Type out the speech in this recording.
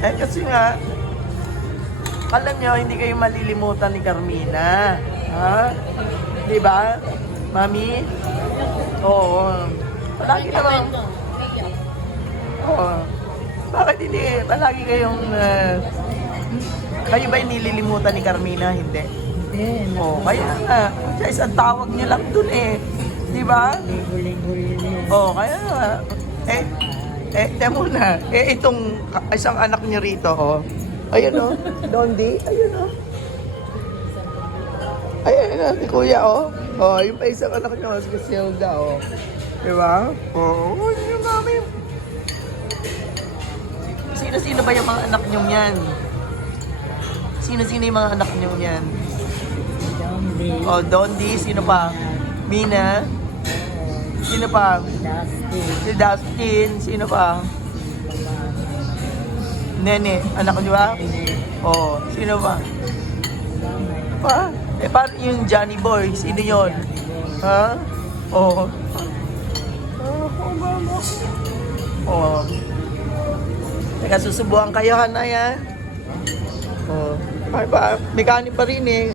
Eh kasi nga, alam nyo, hindi kayo malilimutan ni Carmina. Ha? Di ba? Mami? Oo. Palagi naman. Oo. Bakit hindi? Palagi kayong... kayo ba nililimutan ni Carmina? Hindi. Hindi. Oo, kaya nga. Kaya isang tawag niya lang dun eh. Di ba? Linggo-linggo. Oo, kaya nga. Muna. Itong isang anak niya rito, oh. Ayun, oh. Dondi. Ayun, oh. Ayun, oh. Si Kuya, oh. Oh, yung pa isang anak niya, si Silda, oh. Di ba? Oo, yun yung mami. Sino-sino ba yung mga anak niyo yan? Sino-sino yung mga anak niyo yan? Dondi. Oh, Dondi. Sino pa? Mina. Sino pa? Dusty. Si Dustin. Sino pa? Nene. Anak niyo ba? Oh, sino pa? Pa? Paano yung Johnny Boy? Sino yun? Ha? Oh. Oh. Teka, susubuhan kayo, Hanay, ha? Oh. Ay ba? May kanin pa rin, eh.